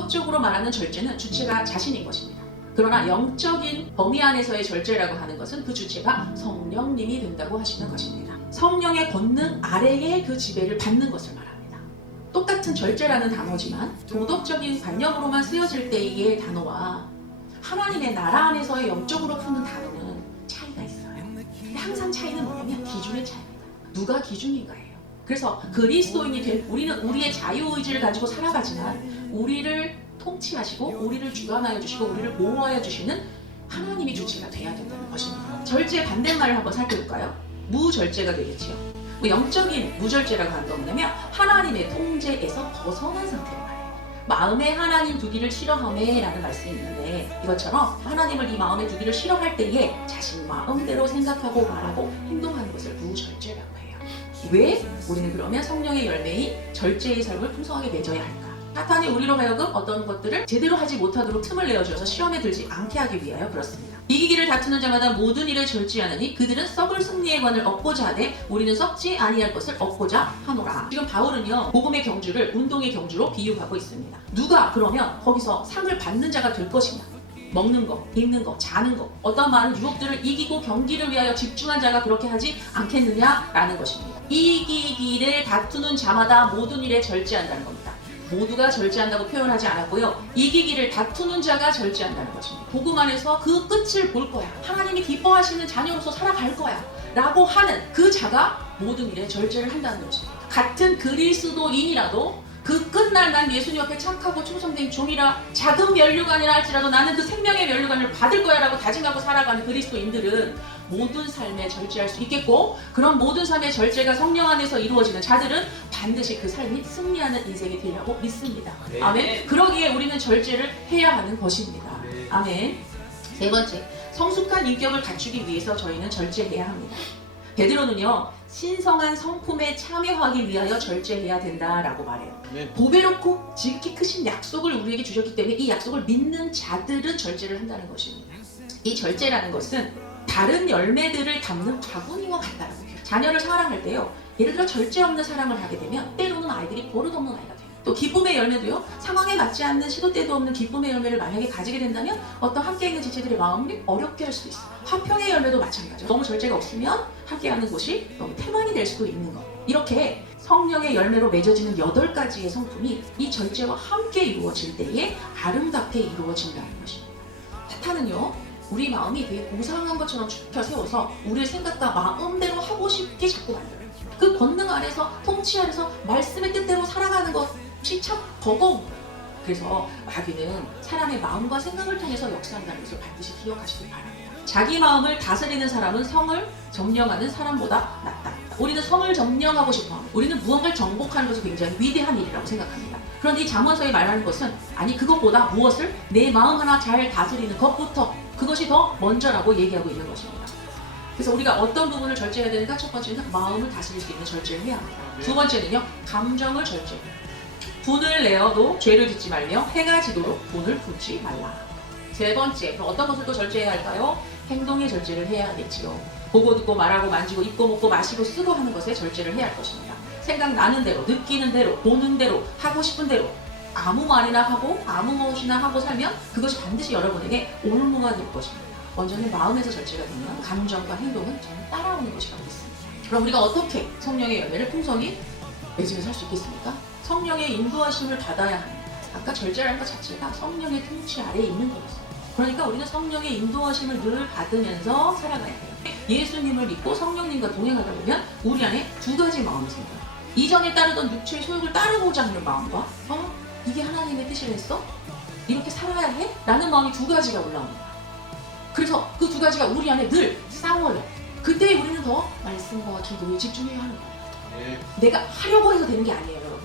도덕적으로 말하는 절제는 주체가 자신인 것입니다. 그러나 영적인 범위 안에서의 절제라고 하는 것은 그 주체가 성령님이 된다고 하시는 것입니다. 성령의 권능 아래에 그 지배를 받는 것을 말합니다. 똑같은 절제라는 단어지만 도덕적인 관념으로만 쓰여질 때의 단어와 하나님의 나라 안에서의 영적으로 푸는 단어는 차이가 있어요. 근데 항상 차이는 뭐냐면 기준의 차이입니다. 누가 기준인가예요. 그래서 그리스도인이 된 우리는 우리의 자유의지를 가지고 살아가지만 우리를 통치하시고 우리를 주관하여 주시고 우리를 보호하여 주시는 하나님이 주체가 돼야 된다는 것입니다. 절제의 반대말을 한번 살펴볼까요? 무절제가 되겠지요. 영적인 무절제라고 하는 건 뭐냐면 하나님의 통제에서 벗어난 상태를 말해요. 마음에 하나님 두기를 싫어하매 라는 말씀이 있는데 이것처럼 하나님을 이 마음에 두기를 싫어할 때에 자신 마음대로 생각하고 말하고 행동하는 것을 무절제라고 해요. 왜 우리는 그러면 성령의 열매인 절제의 삶을 풍성하게 맺어야 할까? 사탄이 우리로 하여금 어떤 것들을 제대로 하지 못하도록 틈을 내어주어서 시험에 들지 않게 하기 위하여 그렇습니다. 이기기를 다투는 자마다 모든 일에 절제하느니 그들은 썩을 승리의 관을 얻고자 하되 우리는 썩지 아니할 것을 얻고자 하노라. 지금 바울은요 복음의 경주를 운동의 경주로 비유하고 있습니다. 누가 그러면 거기서 상을 받는 자가 될 것이냐? 먹는 거, 입는 거, 자는 거, 어떤 많은 유혹들을 이기고 경기를 위하여 집중한 자가 그렇게 하지 않겠느냐라는 것입니다. 이기기를 다투는 자마다 모든 일에 절제한다는 겁니다. 모두가 절제한다고 표현하지 않았고요. 이기기를 다투는 자가 절제한다는 것입니다. 복음 안에서 그 끝을 볼 거야. 하나님이 기뻐하시는 자녀로서 살아갈 거야. 라고 하는 그 자가 모든 일에 절제를 한다는 것입니다. 같은 그리스도인이라도 그 끝날 난 예수님 앞에 착하고 충성된 종이라 작은 면류관이라 할지라도 나는 그 생명의 면류관을 받을 거야 라고 다짐하고 살아가는 그리스도인들은 모든 삶에 절제할 수 있겠고 그런 모든 삶의 절제가 성령 안에서 이루어지는 자들은 반드시 그 삶이 승리하는 인생이 되리라고 믿습니다. 네. 아멘. 그러기에 우리는 절제를 해야 하는 것입니다. 네. 아멘. 세 번째, 성숙한 인격을 갖추기 위해서 저희는 절제해야 합니다. 베드로는요 신성한 성품에 참여하기 위하여 절제해야 된다라고 말해요. 네. 보배롭고 지극히 크신 약속을 우리에게 주셨기 때문에 이 약속을 믿는 자들은 절제를 한다는 것입니다. 이 절제라는 것은 다른 열매들을 담는 바구니와 같다라고 해요. 자녀를 사랑할 때요 예를 들어 절제 없는 사랑을 하게 되면 때로는 아이들이 버릇없는 아이가 돼요. 또 기쁨의 열매도요 상황에 맞지 않는 시도 때도 없는 기쁨의 열매를 만약에 가지게 된다면 어떤 함께 있는 지체들의 마음이 어렵게 할 수도 있어요. 화평의 열매도 마찬가지죠. 너무 절제가 없으면 함께하는 곳이 너무 태만이 될 수도 있는 것. 이렇게 성령의 열매로 맺어지는 8가지의 성품이 이 절제와 함께 이루어질 때에 아름답게 이루어진다는 것입니다. 사탄은요 우리 마음이 되게 고상한 것처럼 좁혀 세워서 우리의 생각과 마음대로 하고 싶게 자꾸 만들어요. 그 권능 아래서 통치 아래서 말씀의 뜻대로 살아가는 것이 참 버거운 거예요. 그래서 마귀는 사람의 마음과 생각을 통해서 역사한다는 것을 반드시 기억하시길 바랍니다. 자기 마음을 다스리는 사람은 성을 점령하는 사람보다 낫다. 우리는 성을 점령하고 싶어합니다. 우리는 무언가를 정복하는 것이 굉장히 위대한 일이라고 생각합니다. 그런데 이 잠언서에 말하는 것은 아니 그것보다 무엇을 내 마음 하나 잘 다스리는 것부터 그것이 더 먼저라고 얘기하고 있는 것입니다. 그래서 우리가 어떤 부분을 절제해야 되는가? 첫 번째는 마음을 다스릴 수 있는 절제를 해야 합니다. 두 번째는요 감정을 절제해요. 분을 내어도 죄를 짓지 말며 해가 지도록 분을 품지 말라. 세 번째, 그럼 어떤 것을 또 절제해야 할까요? 행동의 절제를 해야 하겠지요. 보고 듣고 말하고 만지고 입고 먹고 마시고 쓰고 하는 것에 절제를 해야 할 것입니다. 생각나는 대로, 느끼는 대로, 보는 대로, 하고 싶은 대로 아무 말이나 하고 아무 무엇이나 하고 살면 그것이 반드시 여러분에게 올무가 될 것입니다. 먼저는 마음에서 절제가 되면 감정과 행동은 전혀 따라오는 것이라고 믿습니다. 그럼 우리가 어떻게 성령의 열매를 풍성히 맺으며 살 수 있겠습니까? 성령의 인도하심을 받아야 합니다. 아까 절제라는 것 자체가 성령의 통치 아래에 있는 거였어요. 그러니까 우리는 성령의 인도하심을 늘 받으면서 살아가야 해요. 예수님을 믿고 성령님과 동행하다 보면 우리 안에 두 가지 마음이 생겨요. 이전에 따르던 육체의 소욕을 따르고자 하는 마음과 이게 하나님의 뜻이랬어? 이렇게 살아야 해? 라는 마음이 두 가지가 올라옵니다. 그래서 그 두 가지가 우리 안에 늘 싸워요. 그때 우리는 더 말씀과 기도에 집중해야 하는 거예요. 네. 내가 하려고 해서 되는 게 아니에요, 여러분.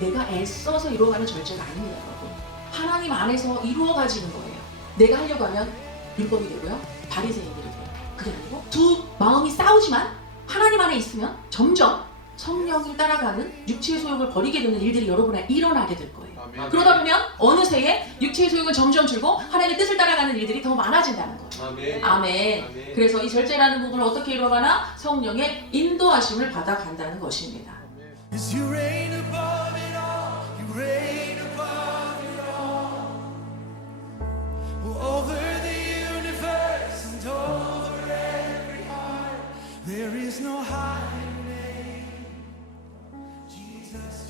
내가 애써서 이루어가는 절제가 아닙니다, 여러분. 하나님 안에서 이루어가지는 거예요. 내가 하려고 하면 율법이 되고요, 바리새인들이 돼요. 그게 아니고 두 마음이 싸우지만 하나님 안에 있으면 점점 성령을 따라가는 육체의 소욕을 버리게 되는 일들이 여러분에 일어나게 될 거예요. 아멘. 그러다 보면 어느새에 육체의 소욕은 점점 줄고 하나님의 뜻을 따라가는 일들이 더 많아진다는 거예요. 아멘. 아멘. 아멘. 그래서 이 절제라는 부분을 어떻게 이루어가나? 성령의 인도하심을 받아간다는 것입니다. 아멘. is no hiding name. Jesus.